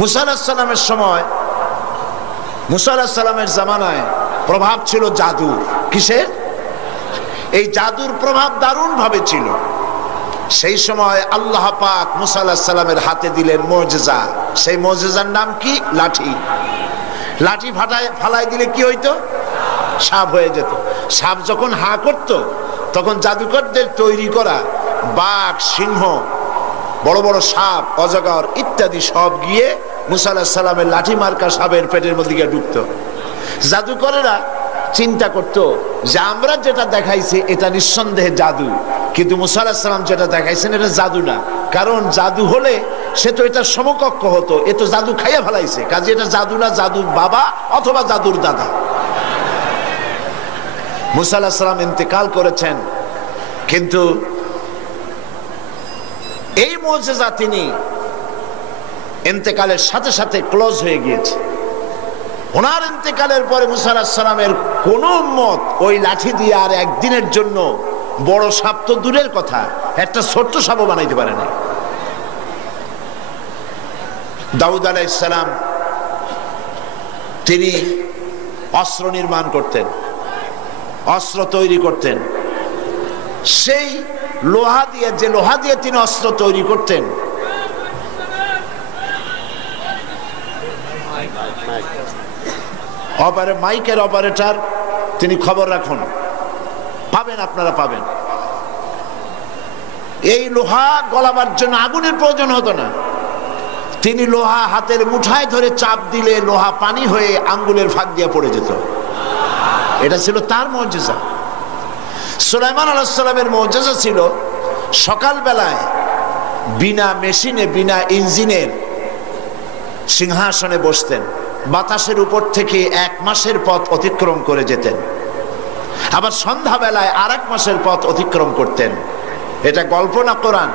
মুসা আলাইহিস সালামের সময়, মুসা আলাইহিস সালামের জামানায় প্রভাব ছিল জাদুর। কিসের? এই জাদুর প্রভাব দারুণ ভাবে ছিল। সেই সময় আল্লাহ পাক মুসা আলাইহিস সালামের হাতে দিলেন মুজিজা। সেই মুজিজার নাম কি? লাঠি। লাঠি ফালাই দিলে কি হইতো? সাপ হয়ে যেত। সাপ যখন হা করত, তখন জাদুকরদের তৈরি করা বাঘ, সিংহ, বড় বড় সাপ, অজগর ইত্যাদি সব গিয়ে মুসা আলাইহিস সালামের লাঠি মার্কা সাপের পেটের মধ্যে গিয়ে ঢুকতো। জাদুকরেরা চিন্তা করত যে আমরা যেটা দেখাইছি এটা নিঃসন্দেহে জাদু, কিন্তু মুসা আলাইহিস সালাম যেটা দেখাইছেন এটা জাদু না। কারণ জাদু হলে সে তো এটা সমকক্ষ হতো, এ তো জাদু খাইয়া ফেলাইছে, কাজে এটা জাদু না, জাদুর বাবা অথবা জাদুর দাদা। মুসা আলাইহিস সালাম ইন্তেকাল করেছেন, কিন্তু এই মুজিজা তিনি ইন্তেকালের সাথে সাথে ক্লোজ হয়ে গিয়েছে। ওনার ইন্তেকালের পরে মুসা আলাইহিস সালামের কোন উম্মত ওই লাঠি দিয়ে আর একদিনের জন্য বড় সাপ তো দূরের কথা, একটা ছোট্ট সাপও বানাইতে পারে না। দাউদ আলাইহিস সালাম তিনি অস্ত্র নির্মাণ করতেন, অস্ত্র তৈরি করতেন। সেই লোহা দিয়ে, যে লোহা দিয়ে তিনি অস্ত্র তৈরি করতেন, মাইকের অপারেটর তিনি খবর রাখুন, পাবেন, আপনারা পাবেন। এই লোহা গলাবার জন্য আগুনের প্রয়োজন হতো না, তিনি লোহা হাতের মুঠায় ধরে চাপ দিলে লোহা পানি হয়ে আঙ্গুলের ফাঁক দিয়ে পড়ে যেত। এটা ছিল তার মুজিজা। সুলাইমান আলাইহিস সালামের মুজিজা ছিল সকালবেলায় বিনা মেশিনে, বিনা ইঞ্জিনের সিংহাসনে বসতেন, বাতাসের উপর থেকে 1 মাসের পথ অতিক্রম করে যেতেন, আবার সন্ধ্যাবেলায় আর 1 মাসের পথ অতিক্রম করতেন। এটা গল্প না কোরআন?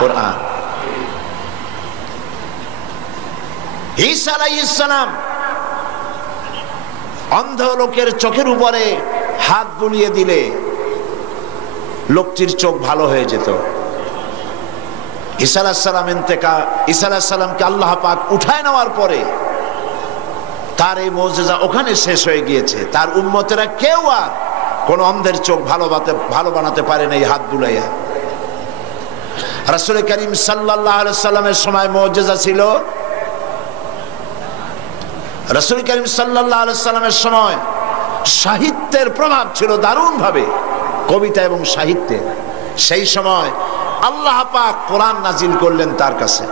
কোরআন। ঈসা আলাইহিস সালাম অন্ধ লোকের চোখের উপরে হাত বুলিয়ে দিলে লোকটির চোখ ভালো হয়ে যেত। ঈসা আলাইহিস সালামকে আল্লাহ পাক উঠায় নেওয়ার পরে তার এই মুজিজা ওখানে শেষ হয়ে গিয়েছে। তার উম্মতেরা কেউ আর কোন অন্ধের চোখ ভালো বানাতে পারে না এই হাত বুলাইয়া। রাসূল করিম সাল্লাল্লাহু আলাইহি সাল্লামের সময় মুজিজা ছিল, রাসূল করিম সাল্লাল্লাহু আলাইহি সাল্লামের সময় সাহিত্যের প্রভাব ছিল দারুণ ভাবে, কবিতা এবং সাহিত্যে। সেই সময় আল্লাহ পাক কোরআন নাজিল করলেন তার কাছে।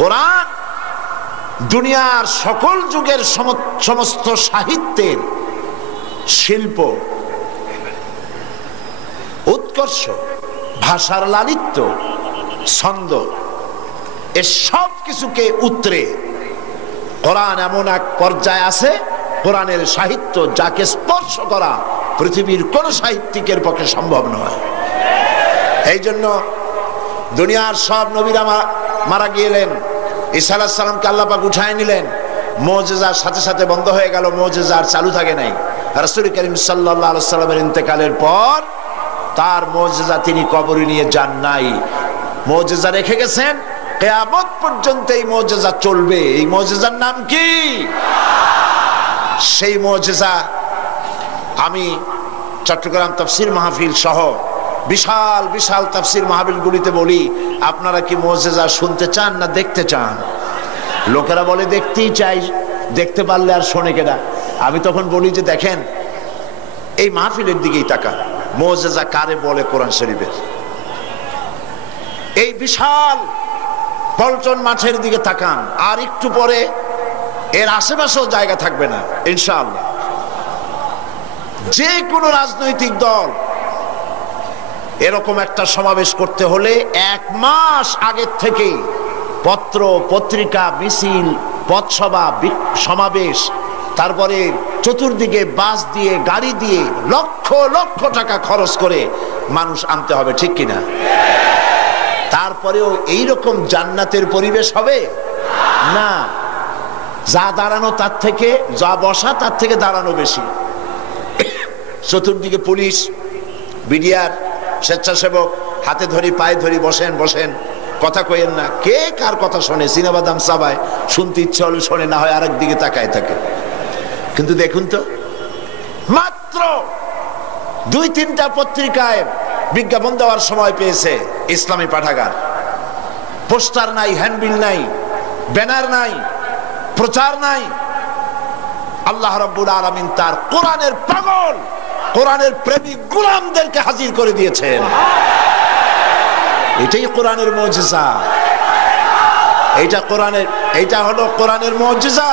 কোরআন দুনিয়ার সকল যুগের সমস্ত সাহিত্যের শিল্প, উৎকর্ষ, ভাষার লালিত্য, ছন্দ, এ সব কিছুকে উতরে কোরআন এমন এক পর্যায়ে আছে, কোরআনের সাহিত্য যাকে স্পর্শ করা পৃথিবীর কোন সাহিত্যিকের পক্ষে সম্ভব নয়। এই জন্য দুনিয়ার সব নবীরা মারা গেলেন, ঈসা আলাইহিস সালামকে আল্লাহ পাক উঠায় নিলেন, মুজিজার সাথে সাথে বন্ধ হয়ে গেল, মুজিজা আর চালু থাকে নাই। রাসূল করিম সাল্লাল্লাহু আলাইহি সাল্লামের ইন্তেকালের পর তার মুজিজা তিনি কবরে নিয়ে যান নাই, মুজিজা রেখে গেছেন। কিয়ামত পর্যন্ত এই মুজিজা চলবে। এই মুজিজার নাম কি? সেই মুজিজা আমি চট্টগ্রাম তাফসীর মাহফিল সহ বিশাল বিশাল তাফসীর মাহফিলগুলিতে বলি, আপনারা কি মুজিজা শুনতে চান না দেখতে চান? লোকেরা বলে দেখতেই চাই, দেখতে পারলে আর শোনে কেনা। আমি তখন বলি যে দেখেন, এই মাহফিলের দিকেই তাকান, মুজিজা কারে বলে কোরআন শরীফের। এই বিশাল পল্টন মাঠের দিকে তাকান, আর একটু পরে এর আশেপাশেও জায়গা থাকবে না ইনশাআল্লাহ। যে কোনো রাজনৈতিক দল এরকম একটা সমাবেশ করতে হলে 1 মাস আগের থেকে পত্র পত্রিকা, মিছিল, পথসভা, সমাবেশ, তারপরে চতুর্দিকে বাস দিয়ে, গাড়ি দিয়ে লক্ষ লক্ষ টাকা খরচ করে মানুষ আনতে হবে, ঠিক কিনা? তারপরেও এইরকম জান্নাতের পরিবেশ হবে না। যা দাঁড়ানো তার থেকে, যা বসা তার থেকে দাঁড়ানো বেশি। চতুর্দিকে পুলিশ, বিডিআর, স্বেচ্ছাসেবক হাতে ধরি পায়ে ধরি বসেন বসেন, কথা কইেন না। কে কার কথা শোনে? সিনেবাদাম সাবায়, শুনতে ইচ্ছে হলে শোনে, না হয় আরেক দিকে তাকায় থাকে। কিন্তু দেখুন তো, মাত্র 2-3টা পত্রিকায় বিজ্ঞাপন দেওয়ার সময় পেয়েছে ইসলামী পাঠাগার। পোস্টার নাই, হ্যান্ডবিল নাই, ব্যানার নাই, প্রচার নাই। আল্লাহ রাব্বুল আলামিন তার কোরআনের পাগল, কোরআনের প্রেমিক গোলামদেরকে হাজির করে দিয়েছেন। এটাই কোরআনের মুজিজা। এইটা হলো কোরআনের মুজিজা।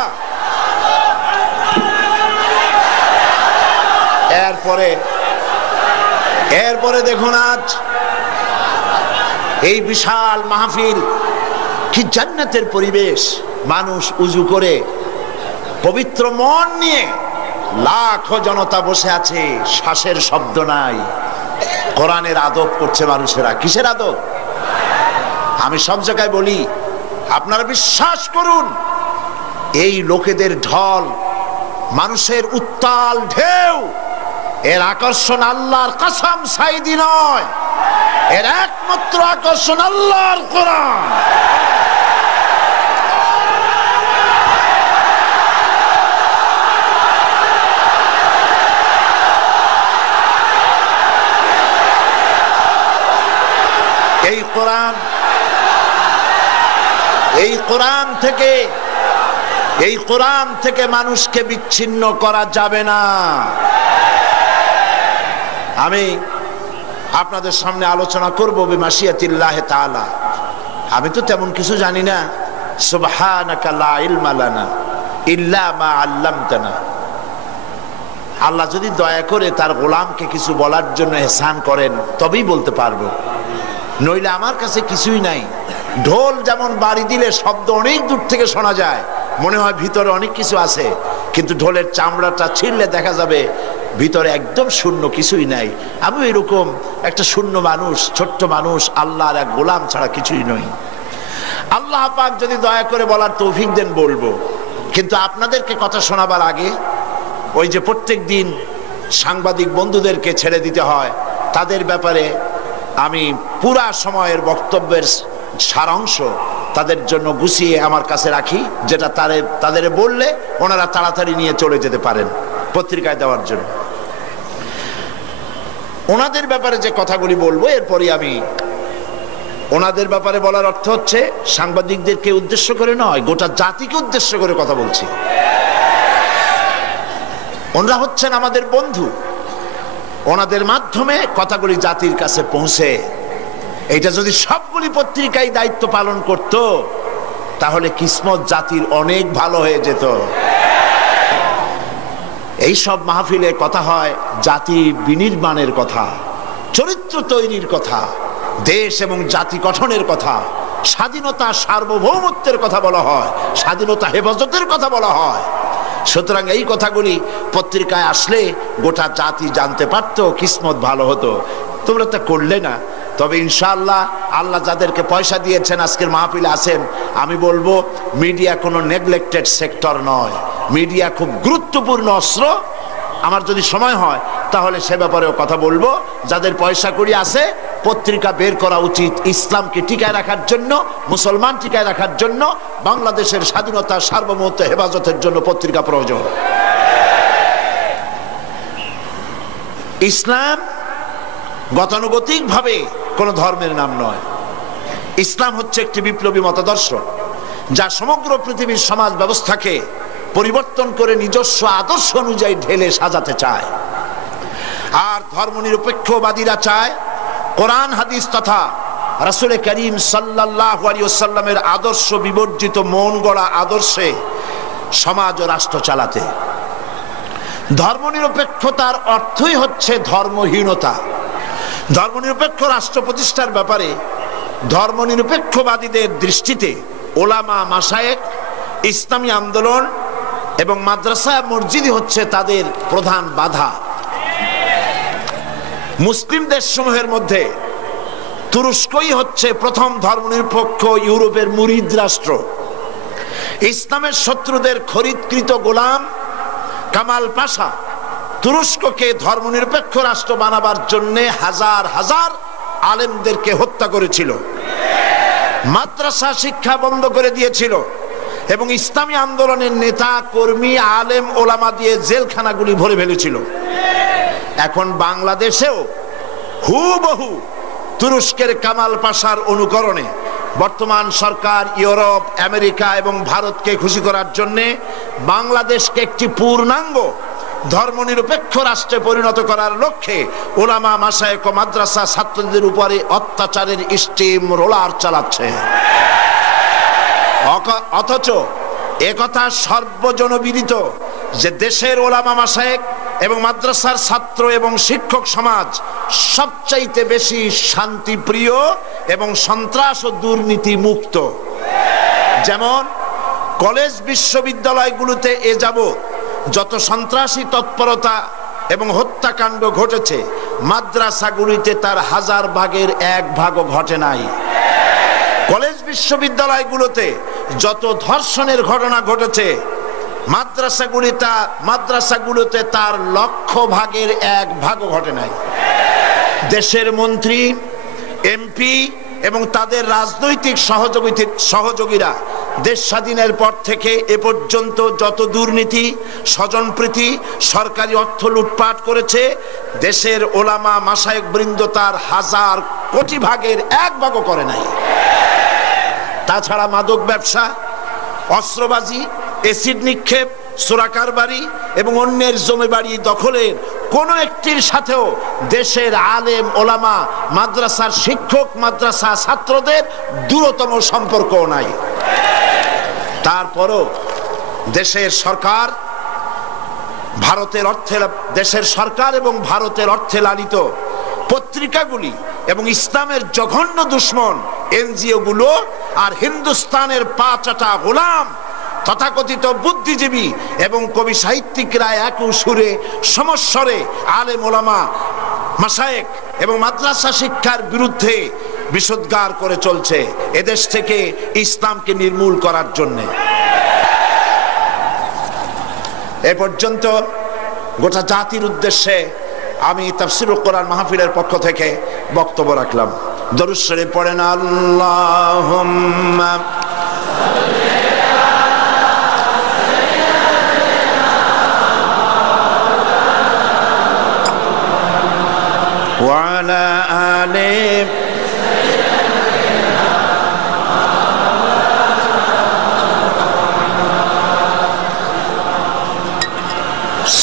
এরপরে দেখুন, আজ এই বিশাল মাহফিল, কি জান্নাতের পরিবেশ। মানুষ উজু করে পবিত্র মন নিয়ে লাখো জনতা বসে আছে, শ্বাসের শব্দ নাই। কোরআনের আদব করছে মানুষেরা। কিসের আদব? আমি সব জায়গায় বলি, আপনারা বিশ্বাস করুন, এই লোকেদের ঢল, মানুষের উত্তাল ঢেউ, এর আকর্ষণ আল্লাহর কসম সাইদি নয়, এর একমাত্র আকর্ষণ আল্লাহর কোরআন। এই কোরআন থেকে মানুষকে বিচ্ছিন্ন করা যাবে না। আমি আপনাদের সামনে আলোচনা করব বিমাশিয়াতিল্লাহি তাআলা। আমি তো তেমন কিছু জানি না। সুবহানাকা লা ইলমা লানা ইল্লা মা আল্লামতানা। আল্লাহ যদি দয়া করে তার গোলামকে কিছু বলার জন্য ইহসান করেন, তবেই বলতে পারবো, নইলে আমার কাছে কিছুই নাই। ঢোল যেমন বাড়ি দিলে শব্দ অনেক দূর থেকে শোনা যায়, মনে হয় ভিতরে অনেক কিছু আছে, কিন্তু ঢোলের চামড়াটা ছিঁড়লে দেখা যাবে ভিতরে একদম শূন্য, কিছুই নাই। আমি এরকম একটা শূন্য মানুষ, ছোট্ট মানুষ, আল্লাহর এক গোলাম ছাড়া কিছুই নই। আল্লাহ পাক যদি দয়া করে বলার তৌফিক দেন বলবো। কিন্তু আপনাদেরকে কথা শোনাবার আগে, ওই যে প্রত্যেক দিন সাংবাদিক বন্ধুদেরকে ছেড়ে দিতে হয়, তাদের ব্যাপারে আমি পুরা সময়ের বক্তব্যের সারাংশ তাদের জন্য গুছিয়ে আমার কাছে রাখি, যেটা তাদের বললে ওনারা তাড়াতাড়ি নিয়ে চলে যেতে পারেন পত্রিকায় দেওয়ার জন্য। ওনাদের ব্যাপারে যে কথাগুলি বলবো, এরপরই আমি ওনাদের ব্যাপারে বলার অর্থ হচ্ছে সাংবাদিকদেরকে উদ্দেশ্য করে নয়, গোটা জাতিকে উদ্দেশ্য করে কথা বলছি। ওনারা হচ্ছেন আমাদের বন্ধু। ওনাদের মাধ্যমে কথাগুলি জাতির কাছে পৌঁছে। এটা যদি সবগুলি পত্রিকায় দায়িত্ব পালন করত, তাহলে কিসমত জাতির অনেক ভালো হয়ে যেত। এই সব মাহফিলে কথা হয় জাতি বিনির্মাণের কথা, চরিত্র তৈরির কথা, দেশ এবং জাতি গঠনের কথা, স্বাধীনতা সার্বভৌমত্বের কথা বলা হয়, স্বাধীনতা হেফাজতের কথা বলা হয়। সুতরাং এই কথাগুলি পত্রিকায় আসলে গোটা জাতি জানতে পারতো, কিসমত ভালো হতো। তোমরা তা করলে না। তবে ইনশাআল্লাহ আল্লাহ যাদেরকে পয়সা দিয়েছেন আজকের মাহফিলে আছেন, আমি বলবো মিডিয়া কোনো নেগলেক্টেড সেক্টর নয়, মিডিয়া খুব গুরুত্বপূর্ণ অস্ত্র। আমার যদি সময় হয় তাহলে সে ব্যাপারেও কথা বলবো। যাদের পয়সা কড়ি আছে, পত্রিকা বের করা উচিত ইসলামকে টিকায় রাখার জন্য, মুসলমান টিকায় রাখার জন্য, বাংলাদেশের স্বাধীনতা সার্বভৌমত্ব হেফাজতের জন্য পত্রিকা প্রয়োজন। ইসলাম গতানুগতিক ভাবে কোন ধর্মের নাম নয়। ইসলাম হচ্ছে একটি বিপ্লবী মতাদর্শ, যা সমগ্র পৃথিবীর সমাজ ব্যবস্থাকে পরিবর্তন করে নিজস্ব আদর্শ অনুযায়ী ঢেলে সাজাতে চায়। আর ধর্মনিরপেক্ষবাদীরা চায় কোরআন হাদিস তথা রাসূল করিম সাল্লাল্লাহু আলাইহি ওয়াসাল্লামের আদর্শ বিবর্জিত মন গড়া আদর্শে সমাজ ও রাষ্ট্র চালাতে। ধর্মনিরপেক্ষতার অর্থই হচ্ছে ধর্মহীনতা। ধর্মনিরপেক্ষ রাষ্ট্র প্রতিষ্ঠার ব্যাপারে ধর্মনিরপেক্ষবাদীদের দৃষ্টিতে ওলামা, মাশায়েখ, ইসলামী আন্দোলন এবং মাদ্রাসা, মসজিদই হচ্ছে তাদের প্রধান বাধা। মুসলিম দেশসমূহের মধ্যে তুরস্কই হচ্ছে প্রথম ধর্মনিরপেক্ষ ইউরোপের মুরিদ রাষ্ট্র। ইসলামের শত্রুদের খরিদকৃত গোলাম কামাল পাশা তুরস্ককে ধর্মনিরপেক্ষ রাষ্ট্র বানাবার জন্য হাজার হাজার আলেমদেরকে হত্যা করেছিল। মাদ্রাসা শিক্ষা বন্ধ করে দিয়েছিল এবং ইসলামী আন্দোলনের নেতা কর্মী আলেম ওলামা দিয়ে জেলখানাগুলি ভরে ফেলেছিল। এখন বাংলাদেশেও হুবহু তুরস্কের কামাল পাশার অনুকরণে বর্তমান সরকার ইউরোপ, আমেরিকা এবং ভারতকে খুশি করার জন্য বাংলাদেশকে একটি পূর্ণাঙ্গ ধর্মনিরপেক্ষ রাষ্ট্রে পরিণত করার লক্ষ্যে ওলামা, মাশায়েখ ও মাদ্রাসা ছাত্রদের উপরে অত্যাচারের স্টিম রোলার চালাচ্ছে। অথচ একথা সর্বজনবিদিত যে দেশের ওলামা, মাশায়েখ এবং মাদ্রাসার ছাত্র এবং শিক্ষক সমাজ সবচাইতে বেশি শান্তিপ্রিয় এবং সন্ত্রাস ও দুর্নীতি মুক্ত। যেমন কলেজ বিশ্ববিদ্যালয়গুলোতে এ যাবৎ যত সন্ত্রাসী তৎপরতা এবং হত্যাকাণ্ড ঘটেছে, মাদ্রাসাগুলিতে তার 1000 ভাগের 1 ভাগও ঘটে নাই। কলেজ বিশ্ববিদ্যালয়গুলোতে যত ধর্ষণের ঘটনা ঘটেছে, মাদ্রাসাগুলোতে তার 1,00,000 ভাগের 1 ভাগও ঘটে নাই। দেশের মন্ত্রী, এমপি এবং তাদের রাজনৈতিক সহযোগীরা দেশ স্বাধীনের পর থেকে এ পর্যন্ত যত দুর্নীতি, স্বজনপ্রীতি, সরকারি অর্থ লুটপাট করেছে, দেশের ওলামা, মাশায়েখ বৃন্দ তার 1000 কোটি ভাগের 1 ভাগও করে নাই। তাছাড়া মাদক ব্যবসা, অস্ত্রবাজি, এসিড নিক্ষেপ, চোরাকারবারি এবং অন্যের জমি বাড়ি দখলের কোন একটির সাথেও দেশের আলেম, ওলামা, মাদ্রাসার শিক্ষক, মাদ্রাসা ছাত্রদের দূরতম সম্পর্ক নাই। তারপরও দেশের সরকার এবং ভারতের অর্থে লালিত পত্রিকাগুলি এবং ইসলামের জঘন্য দুশ্মন এনজিও গুলো আর হিন্দুস্তানের পাঁচটা গোলাম তথাকথিত বুদ্ধিজীবী এবং কবি সাহিত্যিকরা এক সুরে সমস্বরে আলেম, ওলামা, মাশায়েখ এবং মাদ্রাসা শিক্ষার বিরুদ্ধে বিষোদ্গার করে চলছে এদেশ থেকে ইসলামকে নির্মূল করার জন্য। এ পর্যন্ত গোটা জাতির উদ্দেশ্যে আমি তাফসীরুল কোরআন মাহফিলের পক্ষ থেকে বক্তব্য রাখলাম। দরুদ শরীফ পড়েন। আল্লাহুম্মা ওয়া আলা আলি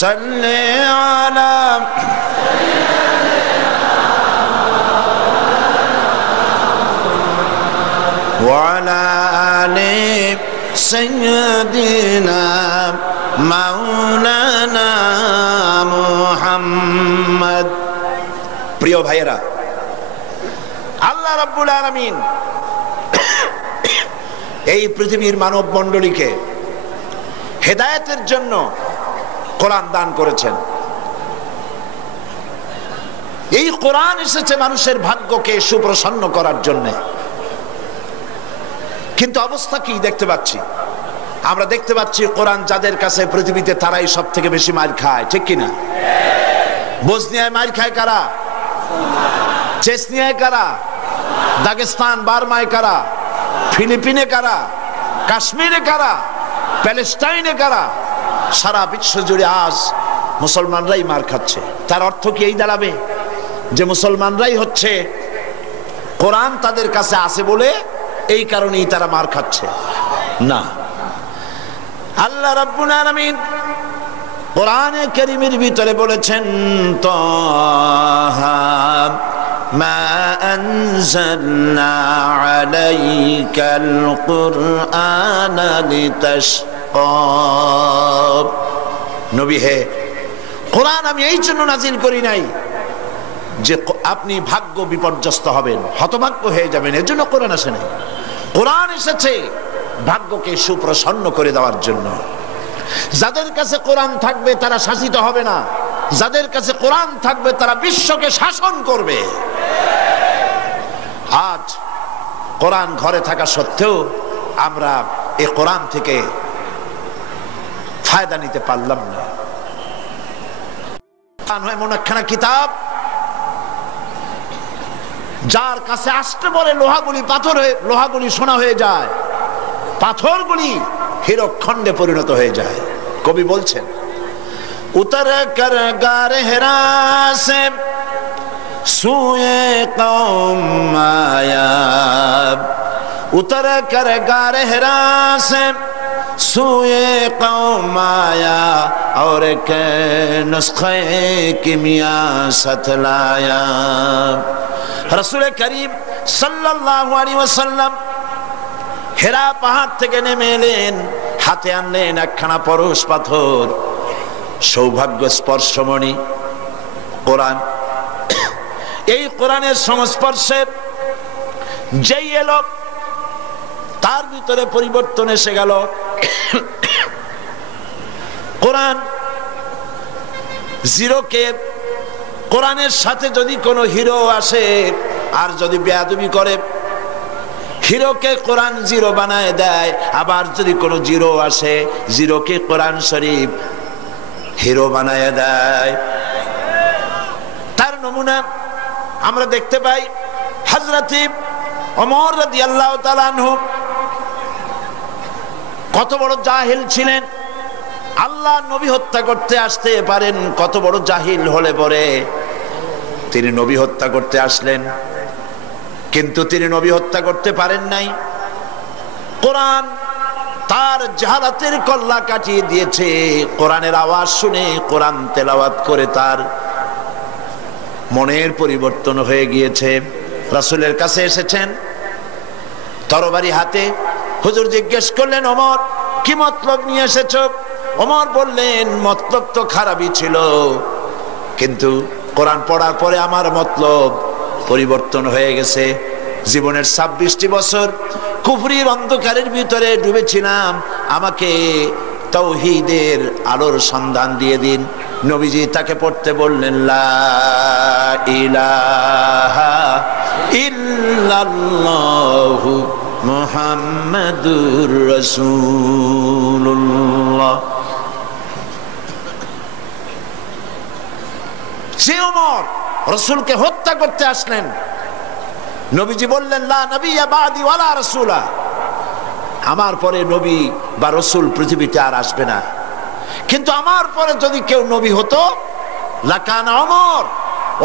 সাল্লি আলা وعلى آل سيدنا مولانا محمد। প্রিয় ভাইয়েরা, আল্লাহ রাব্বুল আলামিন এই পৃথিবীর মানব মণ্ডলীকে হেদায়েতের জন্য কোরআন দান করেছেন। এই কোরআন এসেছে মানুষের ভাগ্যকে সুপ্রসন্ন করার জন্য। কিন্তু অবস্থা কি দেখতে পাচ্ছি? আমরা দেখতে পাচ্ছি কোরআন যাদের কাছে পৃথিবীতে তারাই সব থেকে বেশি মার খায়, ঠিক কিনা? বসনিয়ায় মার খায় কারা? চেচনিয়ায় কারা? দাগেস্তান, বার্মায় কারা? ফিলিপিনে কারা? কাশ্মীরে কারা? প্যালেস্টাইনে কারা? সারা বিশ্ব জুড়ে আজ মুসলমানরাই মার খাচ্ছে। তার অর্থ কি এই দাঁড়াবে যে মুসলমানরাই হচ্ছে কোরআন তাদের কাছে আছে বলে এই কারণেই তারা মার খাচ্ছে? না। আল্লাহ রাব্বুল আলামিন কোরআনে কারীমের ভিতরে বলেছেন, তাহা মা আনজালনা আলাইকাল কুরআনা লিতাশকা। নবী হে, কোরআন আমি এই জন্য নাজিল করি নাই যে আপনি ভাগ্য বিপর্যস্ত হবেন, হতভাগ্য হয়ে যাবেন, এর জন্য কোরআন আসে নাই। কোরআন এসেছে ভাগ্যকে সুপ্রসন্ন করে দেওয়ার জন্য। যাদের কাছে কোরআন থাকবে তারা শাসিত হবে না, যাদের কাছে কোরআন থাকবে তারা বিশ্বকে শাসন করবে। আজ কোরআন ঘরে থাকা সত্ত্বেও আমরা এই কোরআন থেকে ফায়দা নিতে পারলাম না। এমন একখানা কিতাব যার কাছে আসতে বলে লোহাগুলি পাথর হয়ে, লোহাগুলি সোনা হয়ে যায়, পাথরগুলি হীরকখণ্ডে পরিণত হয়ে যায়। কবি বলছেন উতর কর গার হেরা সে সুয়ে কওম আয়া, উতর কর গার হেরা সে সুয়ে কওম আয়া और के नुस्खे किमिया सतलाया। रसूल करीम सल्लल्लाहु अलैहि वसल्लम হেরা পাহাড় থেকে নেমে এলেন, হাতে আনলেন একখানা পরশ পাথর, সৌভাগ্য স্পর্শমণি কোরআন। এই কোরআনের সংস্পর্শে যেই এলো তার ভিতরে পরিবর্তন এসে গেল। কোরআন জিরোকে, কোরআনের সাথে যদি কোনো হিরো আসে আর যদি বেয়াদবি করে, হিরোকে কোরআন জিরো বানায় দেয়। আবার যদি কোনো জিরো আসে, জিরোকে কোরআন শরীফ হিরো বানায় দেয়। তার নমুনা আমরা দেখতে পাই হযরত ওমর রাদিয়াল্লাহু তাআলা আনহু কত বড় জাহিল ছিলেন। আল্লাহ নবী হত্যা করতে আসতে পারেন, কত বড় জাহিল হলে পরে তিনি নবী হত্যা করতে আসলেন, কিন্তু তিনি নবী হত্যা করতে পারেন নাই। কোরআন তার জাহালাতের কল্লা কাটিয়ে দিয়েছে। কোরআনের আওয়াজ শুনে, কোরআন তেলাওয়াত করে তার মনের পরিবর্তন হয়ে গিয়েছে। রাসূলের কাছে এসেছেন তরবারি হাতে। হুজুর জিজ্ঞেস করলেন, ওমর কি মতলব নিয়ে এসেছো? ওমর বললেন, মতলব তো খারাপই ছিল, কিন্তু কোরআন পড়ার পরে আমার মতলব পরিবর্তন হয়ে গেছে। জীবনের 26টি বছর কুফরির অন্ধকারের ভিতরে ডুবেছিলাম, আমাকে তাওহীদের আলোর সন্ধান দিয়ে দিন। নবীজি তাকে পড়তে বললেন, লা ইলাহা ইল্লাল্লাহু মুহাম্মাদুর রাসূলুল্লাহ। যে ওমর রাসূলকে হত্যা করতে আসলেন, নবীজি বললেন, লা নবিয়্যা বাদি ওয়ালা রাসূলা, আমার পরে নবী বা রাসূল পৃথিবীতে আর আসবে না। কিন্তু আমার পরে যদি কেউ নবী হতো, লাকানা ওমর,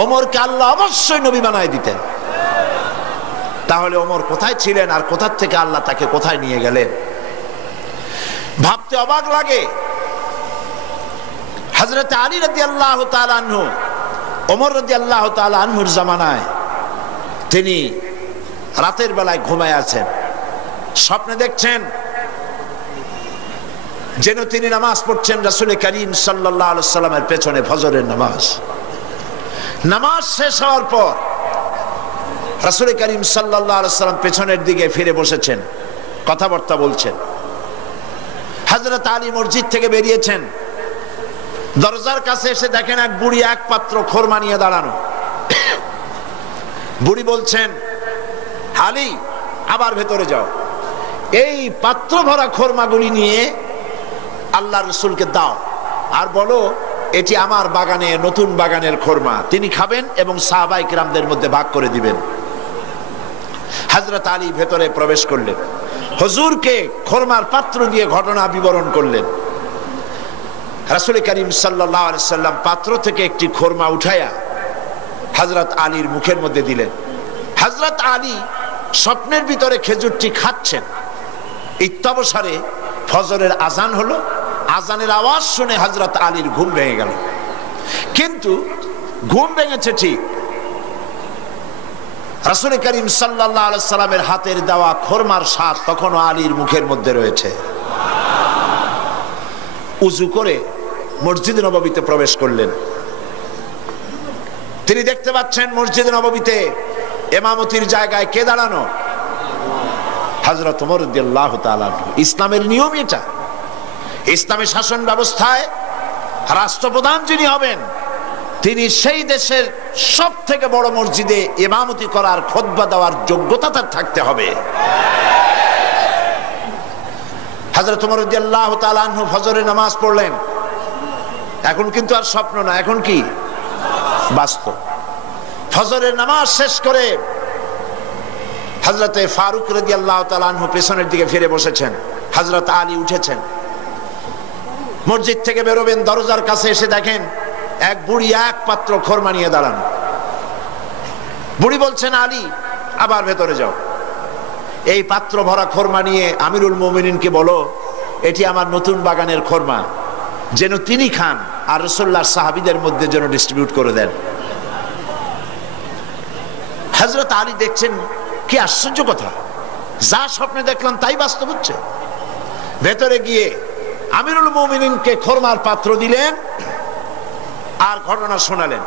ওমরকে আল্লাহ অবশ্যই নবী বানায় দিতেন। তাহলে ওমর কোথায় ছিলেন আর কোথা থেকে আল্লাহ তাকে কোথায় নিয়ে গেলেন? ভাবতে অবাক লাগে। হযরত আলী রাদিয়াল্লাহু তাআলা আনহু, ওমর রাদিয়াল্লাহু তাআলা আনহুর জামানায় তিনি রাতের বেলায় ঘুমায় আছেন, স্বপ্নে দেখছেন যেন তিনি নামাজ পড়ছেন রাসূল করিম সাল্লাল্লাহু আলাইহি ওয়াসাল্লামের পেছনে, ফজরের নামাজ। নামাজ শেষ হওয়ার পর রাসূল করিম সাল্লাল্লাহু আলাইহি ওয়াসাল্লাম পেছনের দিকে ফিরে বসেছেন, কথাবার্তা বলছেন। হযরত আলী মসজিদ থেকে বেরিয়েছেন, দরজার কাছে এসে দেখেন এক বুড়ি এক পাত্র খোরমা নিয়ে দাঁড়ানো। বুড়ি বলছেন, আলী আবার ভেতরে যাও, এই পাত্র ভরা খোরমাগুলি নিয়ে আল্লাহর রাসূলকে দাও আর বলো এটি আমার বাগানে, নতুন বাগানের খোরমা, তিনি খাবেন এবং সাহাবায়ে কিরামদের মধ্যে ভাগ করে দিবেন। হযরত আলী ভেতরে প্রবেশ করলেন, হুজুরকে খোরমার পাত্র দিয়ে ঘটনা বিবরণ করলেন। রাসূল করিম সাল্লাল্লাহু আলাইহি ওয়াসাল্লাম পাত্র থেকে একটি খোরমা উঠায়া হযরত আলীর মুখের মধ্যে দিলেন। হযরত আলী স্বপ্নের ভিতরে খেজুরটি খাচ্ছেন। ইত্যাবসারে ফজরের আজান হলো, আজানের আওয়াজ শুনে হযরত আলীর ঘুম ভেঙে গেল। কিন্তু ঘুম ভেঙেছে ঠিক, রাসূল করিম সাল্লাল্লাহু আলাইহি সাল্লামের হাতের দেওয়া খোরমার স্বাদ তখনও আলীর মুখের মধ্যে রয়েছে। উযু করে মসজিদ নববীতে প্রবেশ করলেন। তিনি দেখতে পাচ্ছেন মসজিদ নববীতে ইমামতির জায়গায় কে দাঁড়ানো? হযরত ওমর রাদিয়াল্লাহু তাআলা। ইসলামের নিয়ম এটা। ইসলামের শাসন ব্যবস্থায় রাষ্ট্রপ্রধান যিনি হবেন, তিনি সেই দেশের সব থেকে বড় মসজিদে ইমামতি করার, খুতবা দেওয়ার যোগ্যতা তার থাকতে হবে। হযরত ওমর রাদিয়াল্লাহু তাআলা আনহু ফজরের নামাজ পড়লেন। এখন কিন্তু আর স্বপ্ন না, এখন কি বাস্তব। ফজরের নামাজ শেষ করে হযরতে ফারুক রাদিয়াল্লাহু তাআলা আনহু পেছনের দিকে ফিরে বসেছেন, হযরত আলী উঠেছেন। মসজিদ থেকে বেরোবেন, দরজার কাছে এসে দেখেন এক বুড়ি এক পাত্র খোরমা নিয়ে দাঁড়ানো। বুড়ি বলছেন, আলী আবার ভেতরে যাও, এই পাত্র ভরা খোরমা নিয়ে আমিরুল মুমিনিনকে বলো এটি আমার নতুন বাগানের খোরমা, যেন তিনি খান আর রাসূলুল্লাহর সাহাবীদের মধ্যে যেন ডিস্ট্রিবিউট করে দেন। হযরত আলী দেখছেন কি আশ্চর্য কথা, যা স্বপ্নে দেখলাম তাই বাস্তব হচ্ছে। ভেতরে গিয়ে আমিরুল মুমিনিনকে খোরমার পাত্র দিলেন আর ঘটনা শোনালেন।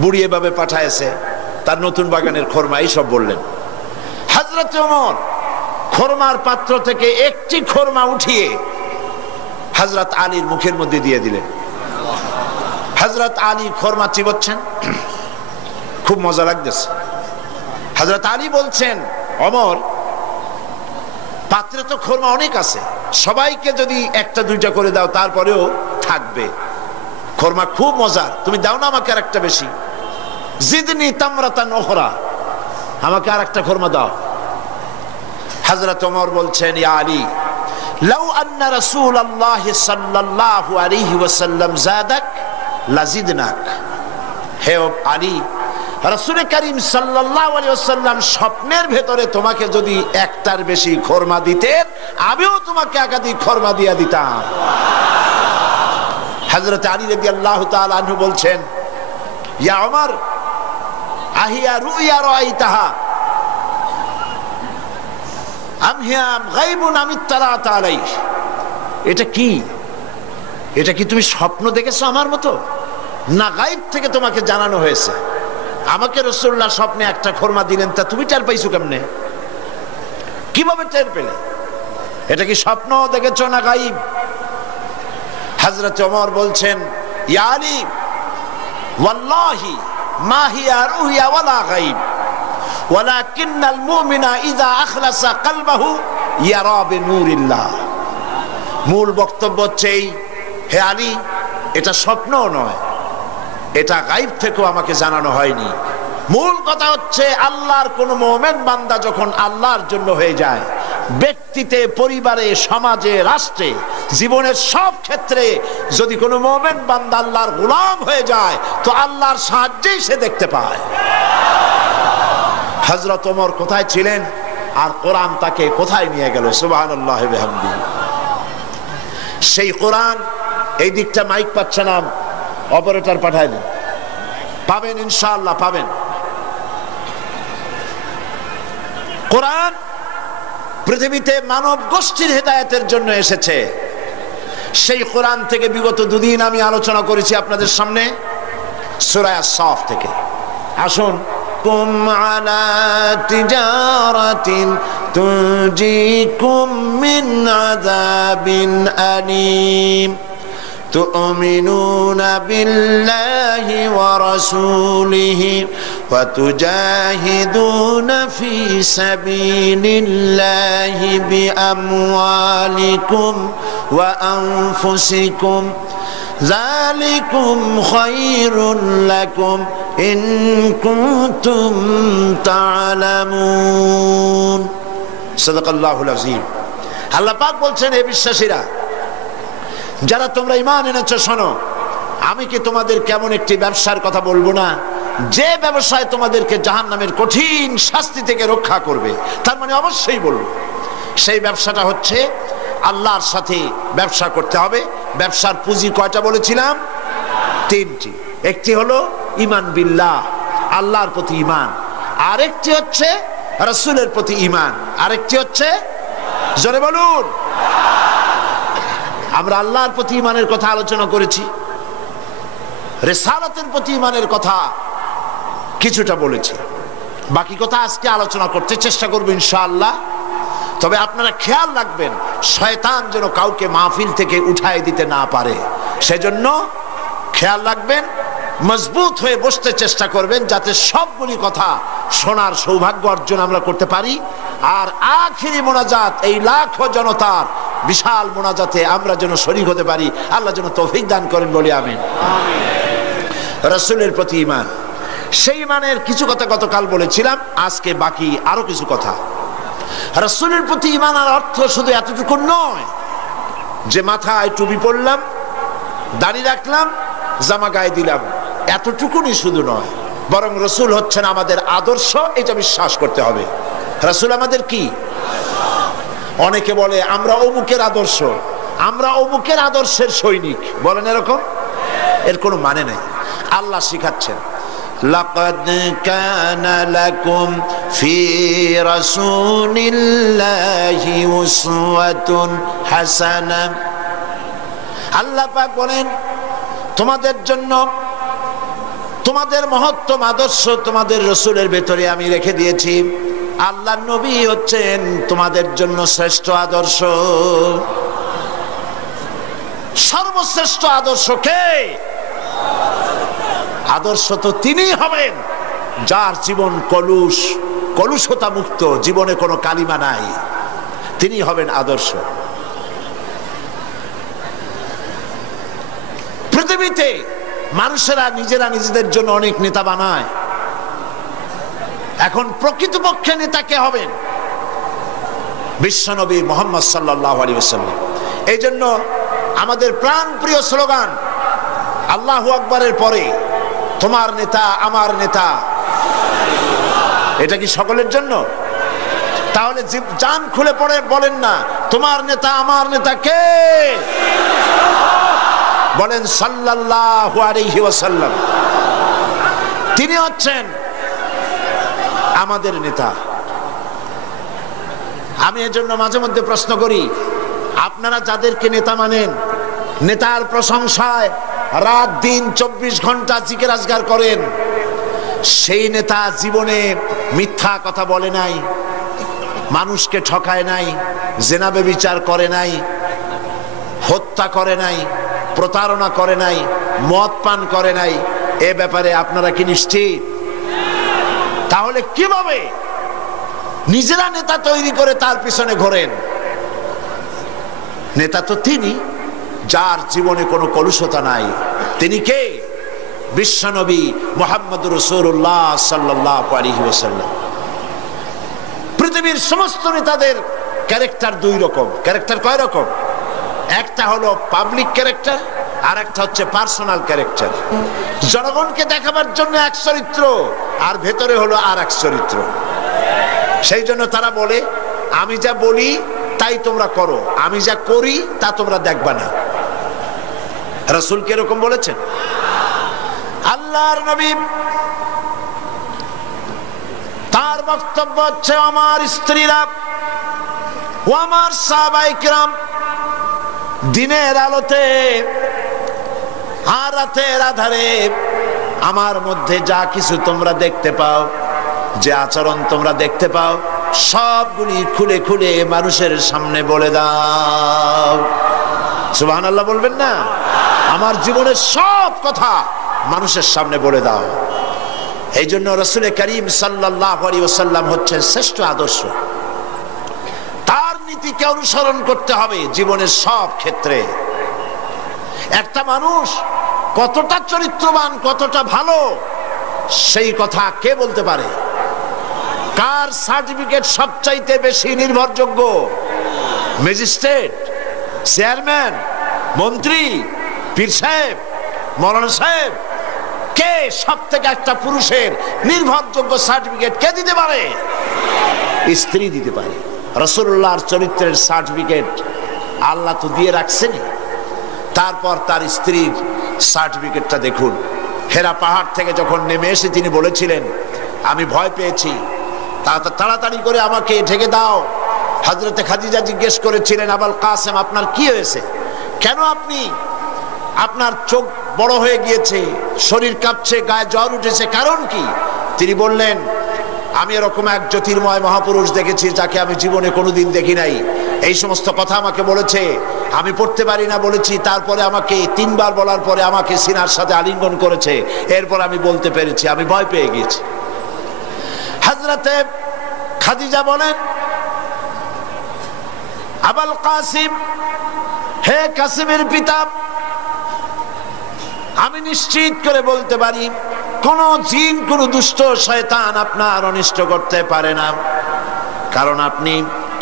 বুড়ি এভাবে পাঠায়েছে, তার নতুন বাগানের খোরমা, এইসব বললেন। হযরত ওমর খোরমার পাত্র থেকে একটি খোরমা উঠিয়ে হযরত আলীর মুখের মধ্যে দিয়ে দিলেন। হযরত আলী খোরমা চিবোচ্ছেন, খুব মজা লাগতেছে। হযরত আলী বলছেন, ওমর পাত্রে তো খোরমা অনেক আছে, সবাইকে যদি একটা দুইটা করে দাও তারপরেও থাকবে, খোরমা খুব মজার, তুমি দাও না আমাকে আর একটা বেশি। জিদনি তামরাতান উখরা, আমাকে আর একটা খোরমা দাও। হযরত ওমর বলছেন, ইয়া আলী লাউ আন্না রাসূলুল্লাহ সাল্লাল্লাহু আলাইহি ওয়াসাল্লাম যাদাক লাজিদনাক। হে আলী, রাসূল করিম সাল্লাল্লাহু আলাইহি ওয়াসাল্লাম স্বপ্নের ভেতরে তোমাকে যদি একটার বেশি খোরমা দিতেন, আমিও তোমাকে একাধিক খোরমা দিয়ে দিতাম। হযরত আলী রাদিয়াল্লাহু তাআলা আনহু বলছেন, ইয়া ওমর আহিয়া রুইয়া রাআইতাহা আম হিয়া গায়বুন আম ইত্তালাত আলাইহি। এটা কি, এটা কি তুমি স্বপ্ন দেখেছো আমার মতো, না গায়ব থেকে তোমাকে জানানো হয়েছে? আমাকে রাসূলুল্লাহ স্বপ্নে একটা খোরমা দিলেন, তা তুমি টের পাইছো কেমনে, কিভাবে টের পেলে? এটা কি স্বপ্ন দেখেছো না গায়ব? হযরত ওমর বলছেন, ইয়া আলী ওয়াল্লাহি মা হিয়া রুইয়া ওয়ালা গায়ব ওয়ালাকিন্নাল মুমিনা ইযা আখলাসা কলবাহু ইয়ারা বিনূরিল্লাহ। মূল বক্তব্য হচ্ছে, হে আলী এটা স্বপ্ন নয়, এটা গায়ব থেকেও আমাকে জানানো হয়নি। মূল কথা হচ্ছে, আল্লাহর কোন মুমিন বান্দা যখন আল্লাহর জন্য হয়ে যায়, ব্যক্তিতে, পরিবারে, সমাজে, রাষ্ট্রে, জীবনের সব ক্ষেত্রে যদি কোনো মুমিন বান্দা আল্লাহর গোলাম হয়ে যায়, তো আল্লাহর সাহায্যেই সে দেখতে পায়। হযরত ওমর কোথায় ছিলেন আর কোরআন তাকে কোথায় নিয়ে গেল? সুবহানাল্লাহি ওয়া বিহামদিহি। সেই কোরআন, এই দিকটা মাইক পাচ্ছে না, অপারেটর পাঠায় দিন, পাবেন ইনশাআল্লাহ পাবেন। কোরআন পৃথিবীতে মানব গোষ্ঠীর হেদায়েতের জন্য এসেছে। সেই কোরআন থেকে বিগত দুদিন আমি আলোচনা করেছি আপনাদের সামনে সূরা আস-সাফ থেকে। আসুন, কুম আলা তিজারাতিন তুনজিকুম মিন আযাবিন আলীম تؤمنون بالله ورسوله وتجاهدون في سبيل الله بأموالكم وأنفسكم ذلكم خير لكم إن كنتم تعلمون صدق الله العظيم। আল্লাহ পাক বলছেন, হে বিশ্বাসীরা, যারা তোমরা ঈমান এনেছো, শোনো, আমি কি তোমাদের কেমন একটি ব্যবসার কথা বলবো না, যে ব্যবসায় তোমাদেরকে জাহান্নামের কঠিন শাস্তি থেকে রক্ষা করবে? তার মানে অবশ্যই বলবো, সেই ব্যবসাটা হচ্ছে আল্লাহর সাথে ব্যবসা করতে হবে। ব্যবসার পুঁজি কয়টা বলেছিলাম? তিনটি। একটি হলো ঈমান বিল্লাহ, আল্লাহর প্রতি ঈমান, আরেকটি হচ্ছে রাসূলের প্রতি ঈমান, আরেকটি হচ্ছে, জোরে বলুন। আমরা আল্লাহর প্রতি ঈমানের কথা আলোচনা করেছি, রিসালাতের প্রতি ঈমানের কথা কিছুটা বলেছি, বাকি কথা আজকে আলোচনা করতে চেষ্টা করব ইনশাআল্লাহ। তবে আপনারা খেয়াল রাখবেন, শয়তান যেন কাউকে মাহফিল থেকে উঠায় দিতে না পারে, সেজন্য খেয়াল রাখবেন, মজবুত হয়ে বসতে চেষ্টা করবেন, যাতে সবগুলি কথা শোনার সৌভাগ্য অর্জন আমরা করতে পারি। আর আখিরি মোনাজাত, এই লাখো জনতার বিশাল মোনাজাতে আমরা যেন শরীক হতে পারি। আল্লাহ যেন তৌফিক দান করেন, বলি আমিন। রাসূলের প্রতি ঈমান, সেই ইমানের কিছু কথা গতকাল বলেছিলাম, আজকে বাকি আরো কিছু কথা। রাসূলের প্রতি ইমানের অর্থ শুধু এতটুকু নয় যে মাথায় টুপি পরলাম, দাড়ি রাখলাম, জামা গায়ে দিলাম, এতটুকুনি শুধু নয়, বরং রাসূল হচ্ছেন আমাদের আদর্শ, এটা বিশ্বাস করতে হবে। রাসূল আমাদের কি? অনেকে বলে আমরা অমুকের আদর্শ, আমরা অমুকের আদর্শের সৈনিক, বলেন এরকম? এর কোনো মানে নেই। আল্লাহ শিখাচ্ছেন, লাকাদ কানা লাকুম ফি রাসূলিল্লাহি উসওয়াতুন হাসানাহ। আল্লাহ পাক বলেন তোমাদের জন্য তোমাদের মহত্তম আদর্শ তোমাদের রাসূলের ভেতরে আমি রেখে দিয়েছি। আল্লাহর নবী হচ্ছেন তোমাদের জন্য শ্রেষ্ঠ আদর্শ। সর্বশ্রেষ্ঠ আদর্শ কে? আদর্শ তো তিনিই হবেন যার জীবন কলুষতা মুক্ত, জীবনে কোনো কালিমা নাই, তিনি হবেন আদর্শ। পৃথিবীতে মানুষেরা নিজেরা নিজেদের জন্য অনেক নেতা বানায়। এখন প্রকৃতপক্ষে নেতা কে হবেন? বিশ্বনবী মুহাম্মদ সাল্লাল্লাহু আলাইহি ওয়াসাল্লাম। এই জন্য আমাদের প্রাণ প্রিয় স্লোগান আল্লাহু আকবারের পরে তোমার নেতা আমার নেতা, এটা কি সকলের জন্য? তাহলে জান খুলে পড়ে বলেন না তোমার নেতা আমার নেতা কে? বলেন সাল্লাল্লাহু আলাইহি ওয়াসাল্লাম। তিনি হচ্ছেন আমাদের নেতা। আমি এজন্য মাঝে মধ্যে প্রশ্ন করি, আপনারা যাদেরকে নেতা মানেন, নেতার প্রশংসায় রাত দিন 24 ঘন্টা জিকির আজগার করেন, সেই নেতা জীবনে মিথ্যা কথা বলে নাই, মানুষকে ঠকায় নাই, জেনা ব্যভিচার করে নাই, হত্যা করে নাই, প্রতারণা করে নাই, মদ পান করে নাই, এ ব্যাপারে আপনারা কি নিশ্চিত? তাহলে কিভাবে নিজেরা নেতা তৈরি করে তার পিছনে ঘোরেন? নেতা তো তিনি যার জীবনে কোনো কলুষতা নাই। তিনি কে? বিশ্বনবী মুহাম্মদুর রাসূলুল্লাহ সাল্লাল্লাহু আলাইহি ওয়াসাল্লাম। পৃথিবীর সমস্ত নেতাদের ক্যারেক্টার দুই রকম। ক্যারেক্টার কয় রকম? একটা হলো পাবলিক ক্যারেক্টার, আর একটা হচ্ছে পার্সোনাল ক্যারেক্টার। জনগণকে দেখাবার জন্য এক চরিত্র, আর ভেতরে হলো আর এক চরিত্র। সেই জন্য তারা বলে আমি যা বলি তাই তোমরা করো, আমি যা করি তা তোমরা দেখবা না। রাসূল কি এরকম বলেছেন? আল্লাহর নবী তার বক্তব্য হচ্ছে আমার স্ত্রীরা ও আমার সাহাবায়ে কিরাম দিনের আলোতে আর রাতের আধারে আমার মধ্যে যা কিছু তোমরা দেখতে পাও, যে আচরণ তোমরা দেখতে পাও, সবগুলি খুলে খুলে মানুষের সামনে বলে দাও। সুবহানাল্লাহ বলবেন না? আমার জীবনের সব কথা মানুষের সামনে বলে দাও। এই জন্য রাসূল করিম সাল্লাল্লাহু আলাইহি ওয়াসাল্লাম হচ্ছেন শ্রেষ্ঠ আদর্শ। তার নীতিকে অনুসরণ করতে হবে জীবনের সব ক্ষেত্রে। একটা মানুষ কতটা চরিত্রবান, কতটা ভালো, সেই কথা কে বলতে পারে? কার সার্টিফিকেট সবচাইতে বেশি নির্ভরযোগ্য? ম্যাজিস্ট্রেট, চেয়ারম্যান, মন্ত্রী, পীর সাহেব, মৌলানা সাহেব, কে সব থেকে একটা পুরুষের নির্ভরযোগ্য সার্টিফিকেট কে দিতে পারে? স্ত্রী দিতে পারে। রাসূলুল্লাহর চরিত্রের সার্টিফিকেট আল্লাহ তো দিয়ে রাখছেনই। তারপর তার স্ত্রীর সার্টিফিকেটটা দেখুন। হেরা পাহাড় থেকে যখন নেমে এসে তিনি বলেছিলেন আমি ভয় পেয়েছি, তাড়াতাড়ি করে আমাকে ঢেকে দাও। হযরতে খাদিজা জিজ্ঞেস করেছিলেন আবুল কাসেম আপনার কি হয়েছে? কেন আপনি, আপনার চোখ বড় হয়ে গিয়েছে, শরীর কাঁপছে, গায়ে জ্বর উঠেছে, কারণ কি? তিনি বললেন আমি এরকম এক জ্যোতির্ময় মহাপুরুষ দেখেছি যাকে আমি জীবনে কোনোদিন দেখি নাই। এই সমস্ত কথা আমাকে বলেছে, আমি পড়তে পারি না বলেছি, তারপরে আমাকে 3 বার বলার পরে আমাকে সিনার সাথে আলিঙ্গন করেছে, এরপর আমি বলতে পেরেছি, আমি ভয় পেয়ে গেছি। হযরতে খাদিজা বলেন আবুল কাসিম, হে কাসিমের পিতা, আমি নিশ্চিত করে বলতে পারি কোন জিন, কোন দুষ্ট শয়তান আপনার অনিষ্ট করতে পারে না। কারণ আপনি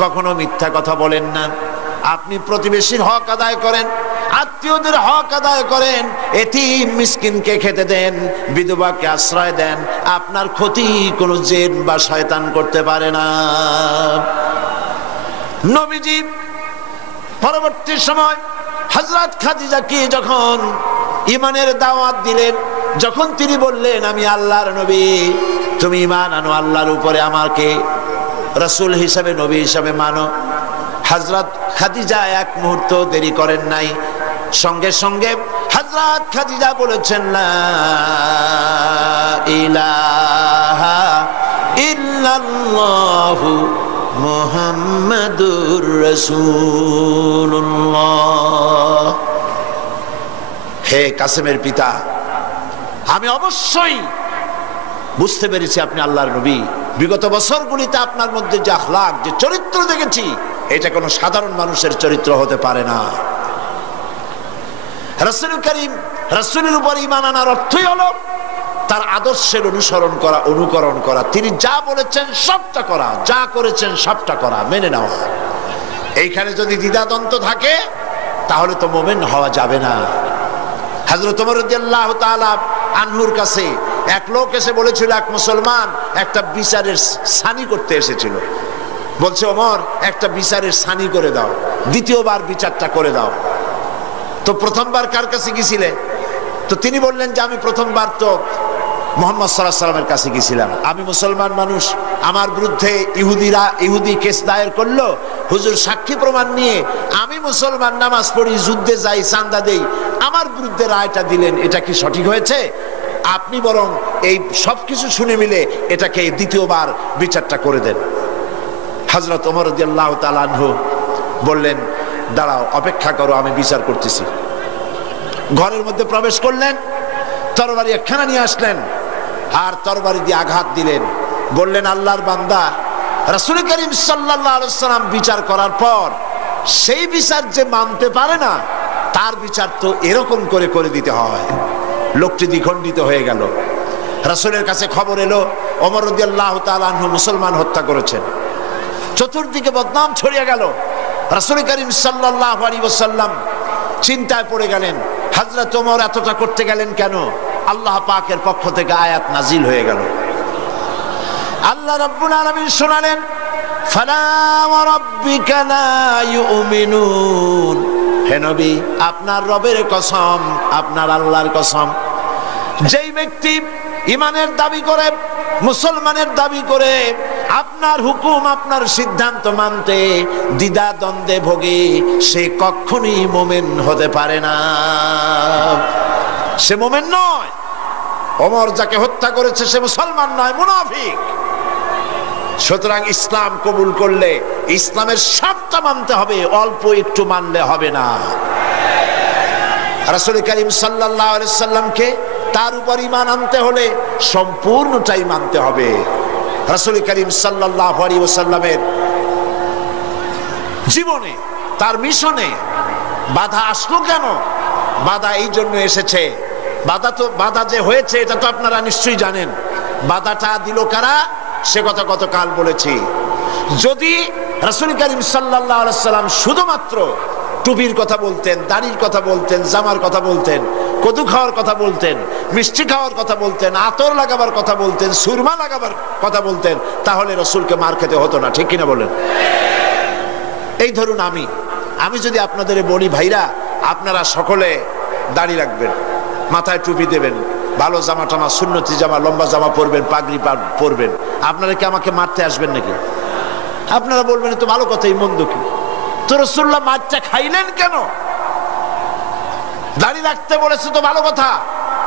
কখনো মিথ্যা কথা বলেন না, আপনি প্রতিবেশীর হক আদায় করেন, আত্মীয়দের হক আদায় করেন, এতিম মিসকিনকে খেতে দেন, বিধবাকে আশ্রয় দেন। আপনার ক্ষতি কোন জিন বা শয়তান করতে পারে না। নবীজি পরবর্তী সময় হযরত খাদিজাকে যখন ঈমানের দাওয়াত দিলেন, যখন তিনি বললেন আমি আল্লাহর নবী, তুমি ঈমান আনো আল্লাহর উপরে, আমাকে রাসূল হিসাবে, নবী হিসাবে মানো, হযরত খাদিজা এক মুহূর্ত দেরি করেন নাই, সঙ্গে সঙ্গে হযরত খাদিজা বলেছেন লা ইলাহা ইল্লাল্লাহু মুহাম্মাদুর রাসূলুল্লাহ। হে কাসেমের পিতা, আমি অবশ্যই বুঝতে পেরেছি আপনি আল্লাহর নবী। বিগত বছরগুলিতে আপনার মধ্যে যে আখলাক, যে চরিত্র দেখেছি, এটা কোনো সাধারণ মানুষের চরিত্র হতে পারে না। রাসূল করিম, রাসূলের উপর ঈমান আনার অর্থই হলো তার আদর্শের অনুসরণ করা, অনুকরণ করা, তিনি যা বলেছেন সবটা করা, যা করেছেন সবটা করা, মেনে নেওয়া। এইখানে যদি দ্বিধাদ্বন্দ্ব থাকে তাহলে তো মুমিন হওয়া যাবে না। হযরত ওমর রাদিয়াল্লাহু তাআলা আনহুর কাছে এক লোক এসে বলেছিল, এক মুসলমান একটা বিচারের সানি করতে এসেছিল, বলছে ওমর একটা বিচারের সানি করে দাও, দ্বিতীয়বার বিচারটা করে দাও। তো প্রথমবার কার কাছে গিয়েছিলে? তো তিনি বললেন যে আমি প্রথমবার তো মুহাম্মদ সাল্লাল্লাহু আলাইহি ওয়াসাল্লামের কাছে গিয়েছিলাম, আমি মুসলমান মানুষ, আমার বিরুদ্ধে ইহুদি কেস দায়ের করলো, হুজুর সাক্ষী প্রমাণ নিয়ে আমি মুসলমান, নামাজ পড়ি, যুদ্ধে যাই, চাঁদা দেই, আমার বিরুদ্ধে রায়টা দিলেন, এটা কি সঠিক হয়েছে? আপনি বরং এই সবকিছু শুনে মিলে এটাকে দ্বিতীয়বার বিচারটা করে দেন। হযরত ওমর রাদিয়াল্লাহু তাআলা আনহু বললেন দাঁড়াও, অপেক্ষা করো, আমি বিচার করতেছি। ঘরের মধ্যে প্রবেশ করলেন, তরবারি একখানা নিয়ে আসলেন, আর তরবারি দিয়ে আঘাত দিলেন, বললেন আল্লাহর বান্দা, রাসূল করিম সাল্লাল্লাহু আলাইহি ওয়াসাল্লাম বিচার করার পর সেই বিচার যে মানতে পারে না, তার বিচার তো এরকম করে করে দিতে হয়। লোকটি দ্বিখণ্ডিত হয়ে গেল। রাসূলের কাছে খবর এলো ওমর রাদিয়াল্লাহু তাআলা আনহু মুসলমান হত্যা করেছেন। চতুর্দিকে বদনাম ছড়িয়ে গেল। রাসূল করিম সাল্লাল্লাহু আলাইহি ওয়াসাল্লাম চিন্তায় পড়ে গেলেন, হযরত ওমর এতটা করতে গেলেন কেন? আল্লাহ পাকের পক্ষ থেকে আয়াত নাজিল হয়ে গেল। আল্লাহ রাব্বুল আলামিন শোনালেন, ফালা ওয়া রাব্বিকা লা ইউমিনুন, হে নবী আপনার রবের কসম, আপনার আল্লাহর কসম, যেই ব্যক্তি ঈমানের দাবি করে, মুসলমানের দাবি করে, আপনার হুকুম, আপনার সিদ্ধান্ত মানতে দ্বিধা দ্বন্দ্বে ভোগে, সে কখনোই মুমিন হতে পারে না, সে মুমিন নয়। ওমর যাকে হত্যা করেছে সে মুসলমান নয়, মুনাফিক। সুতরাং ইসলাম কবুল করলে ইসলামের সবটা মানতে হবে, অল্প একটু মানলে হবে না। রাসূল করিম সাল্লাল্লাহু আলাইহি সাল্লামকে তার উপর ঈমান আনতে হলে সম্পূর্ণটাই মানতে হবে। রাসূল করিম সাল্লাল্লাহু আলাইহি ওয়াসাল্লামের জীবনে, তার মিশনে বাধা আসলো কেন? বাধা এই জন্য এসেছে, বাধা যে হয়েছে এটা তো আপনারা নিশ্চয়ই জানেন। বাধাটা দিল কারা? সে কথা গতকাল বলেছি। যদি রাসূল করিম সাল্লাল্লাহু আলাইহি ওয়াসাল্লাম শুধুমাত্র টুপির কথা বলতেন, দাড়ির কথা বলতেন, জামার কথা বলতেন, কদু খাওয়ার কথা বলতেন, মিষ্টি খাওয়ার কথা বলতেন, আতর লাগাবার কথা বলতেন, সুরমা লাগাবার কথা বলতেন, তাহলে রাসূলকে মার খেতে হতো না, ঠিক কিনা বলেন? এই ধরুন আমি যদি আপনাদের বলি, ভাইরা আপনারা সকলে দাড়ি রাখবেন, মাথায় টুপি দেবেন, ভালো জামা টামা, সুন্নতি জামা, লম্বা জামা পরবেন, পাগড়ি পরবেন, আপনারা কি আমাকে মারতে আসবেন নাকি? আপনারা বলবেন তো ভালো কথা, এই মন্দ কি? তো রাসূলুল্লাহ মারটা খাইলেন কেন? দাড়ি রাখতে বলেছে তো ভালো কথা,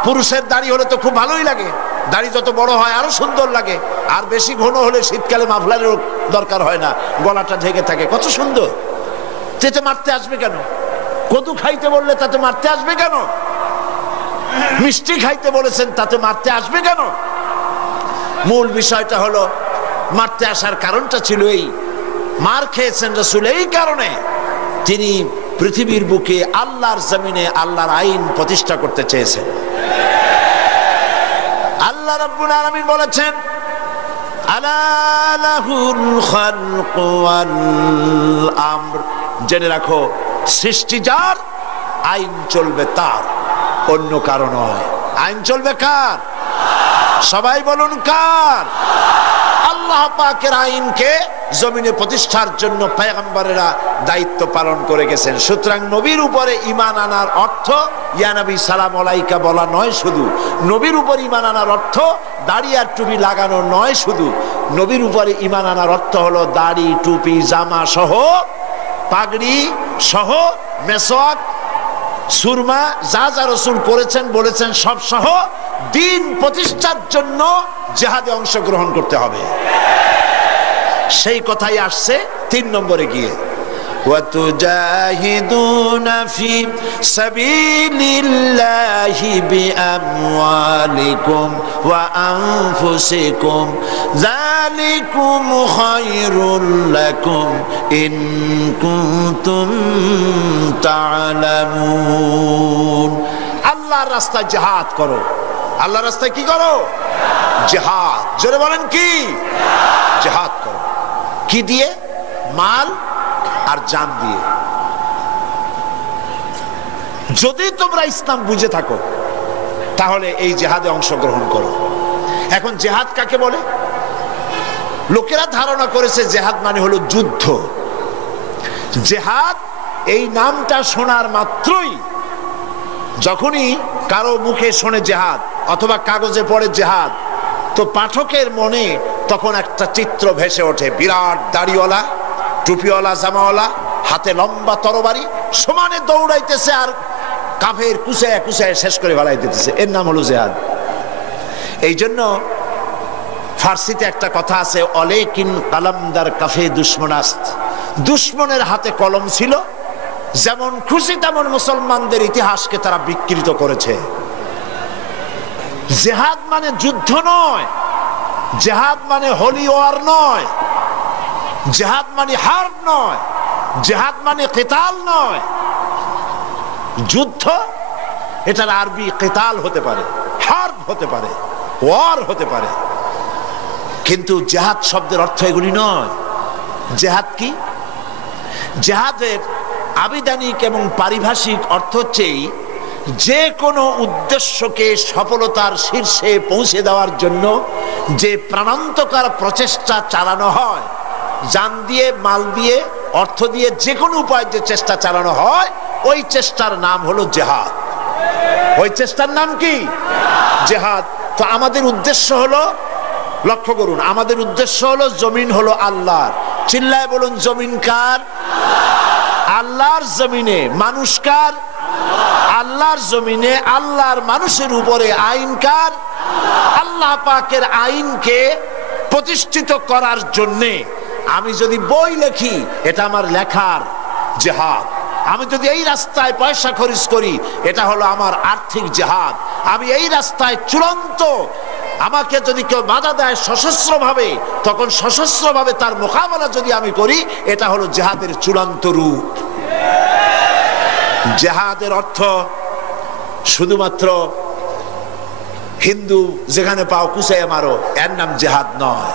পুরুষের দাড়ি হলে তো খুব ভালোই লাগে, দাড়ি যত বড় হয় আরো সুন্দর লাগে, আর বেশি ঘন হলে শীতকালে মাফলারের দরকার হয় না, গলাটা ঢেকে থাকে, কত সুন্দর। তেতে মারতে আসবে কেন? কদু খাইতে বললে তাতে মারতে আসবে কেন? মিষ্টি খাইতে বলেছেন তাতে মারতে আসবে কেন? মূল বিষয়টা হলো, মারতে আসার কারণটা ছিল এই, মার খেয়েছেন রাসূল এই কারণে, তিনি পৃথিবীর বুকে আল্লাহর জমিনে আল্লাহর আইন প্রতিষ্ঠা করতে চেয়েছেন। আল্লাহ রাব্বুল আলামিন বলেছেন আলা লাহুল খালকু ওয়াল আমর, জেনে রাখো সৃষ্টি যার, আইন চলবে তার, অন্য কারো নয়। আইন চলবে কার? সবাই বলুন কার? আল্লাহ পাকের আইনকে জমিনে প্রতিষ্ঠার জন্য পয়গম্বরেরা দায়িত্ব পালন করে গেছেন। সুতরাং নবীর উপরে ঈমান আনার অর্থ ইয়া নবী সালাম আলাইকা বলা নয় শুধু। নবীর উপর ঈমান আনার অর্থ দাড়ি আর টুপি লাগানো নয় শুধু। নবীর উপরে ঈমান আনার অর্থ হলো দাড়ি, টুপি, জামা সহ, পাগড়ি সহ, মেসওয়াক, সুরমা, যা যা রাসূল করেছেন বলেছেন সব সহ দিন প্রতিষ্ঠার জন্য জিহাদে অংশগ্রহণ করতে হবে। সেই কথাই আসছে 3 নম্বরে গিয়ে, ওয়াতুজাহিদুনা ফি সাবিলিল্লাহি বিআমওয়ালিকুম ওয়া আনফুসিকুম যালিকুম খায়রুল লাকুম ইন কুনতুম তা'লামুন। আল্লাহর রাস্তায় জিহাদ করো। আল্লাহর রাস্তায় কি করো? জিহাদ। জোরে বলেন কি? জিহাদ করো। কি দিয়ে? মাল আর জান দিয়ে। যদি তোমরা ইসলাম বুঝে থাকো তাহলে এই জিহাদে অংশগ্রহণ করো। এখন জিহাদ কাকে বলে? লোকেরা ধারণা করেছে জিহাদ মানে হলো যুদ্ধ। জিহাদ এই নামটা শোনার মাত্রই, যখনই কারো মুখে শোনে জিহাদ অথবা কাগজে পড়ে জিহাদ, তো পাঠকের মনে তখন একটা চিত্র ভেসে ওঠে। বিরাট দাড়িওয়ালা, টুপিওয়ালা, জামাওয়ালা, হাতে লম্বা তরবারি, সমানে দৌড়াইতেছে আর কাফের কুচায় কুচায় শেষ করে ফেলাই দিতেছে। এর নাম হলো জিহাদ। এই জন্য ফার্সিতে একটা কথা আছে, অলেকিন কালামদার কাফে দুশ্মনাস্ত। দুশ্মনের হাতে কলম ছিল, যেমন খুশি তেমন মুসলমানদের ইতিহাসকে তারা বিকৃত করেছে। জিহাদ মানে যুদ্ধ নয়, জিহাদ মানে হোলি ওয়ার নয়, জিহাদ মানে হার্ব নয়, জিহাদ মানে কিতাল নয়। যুদ্ধ এটার আরবি কিতাল হতে পারে, হার্ব হতে পারে, ওয়ার হতে পারে, কিন্তু জিহাদ শব্দের অর্থ এগুলি নয়। জিহাদ কি? জিহাদের আবিধানিক এবং পারিভাষিক অর্থ হচ্ছে যে কোনো উদ্দেশ্যকে সফলতার শীর্ষে পৌঁছে দেওয়ার জন্য যে প্রাণান্তকার প্রচেষ্টা চালানো হয়, জান দিয়ে, মাল দিয়ে, অর্থ দিয়ে, যে কোনো উপায় যে চেষ্টা চালানো হয়, ওই চেষ্টার নাম হলো জিহাদ। ওই চেষ্টার নাম কি? জিহাদ। তো আমাদের উদ্দেশ্য হলো, লক্ষ্য করুন, আমাদের উদ্দেশ্য হলো জমিন হলো আল্লাহর। চিল্লায় বলুন, জমিন কার? আল্লাহর জমিনে। মানুষ কার? আল্লাহর জমিনে আল্লাহর মানুষের উপরে আইন কার? আল্লাহ পাকের আইনকে প্রতিষ্ঠিত করার জন্যে আমি যদি বই লেখি, এটা আমার লেখার জিহাদ। আমি যদি এই রাস্তায় পয়সা খরচ করি, এটা হলো আমার আর্থিক জিহাদ। আমি এই রাস্তায় চূড়ান্ত, আমাকে যদি কেউ বাধা দেয় সশস্ত্র ভাবে, তখন সশস্ত্র ভাবে তার মোকাবেলা যদি আমি করি, এটা হলো জিহাদের চূড়ান্ত রূপ। জিহাদের অর্থ শুধুমাত্র হিন্দু যেখানে পাও কুচাইয়া মারো, এর নাম জিহাদ নয়।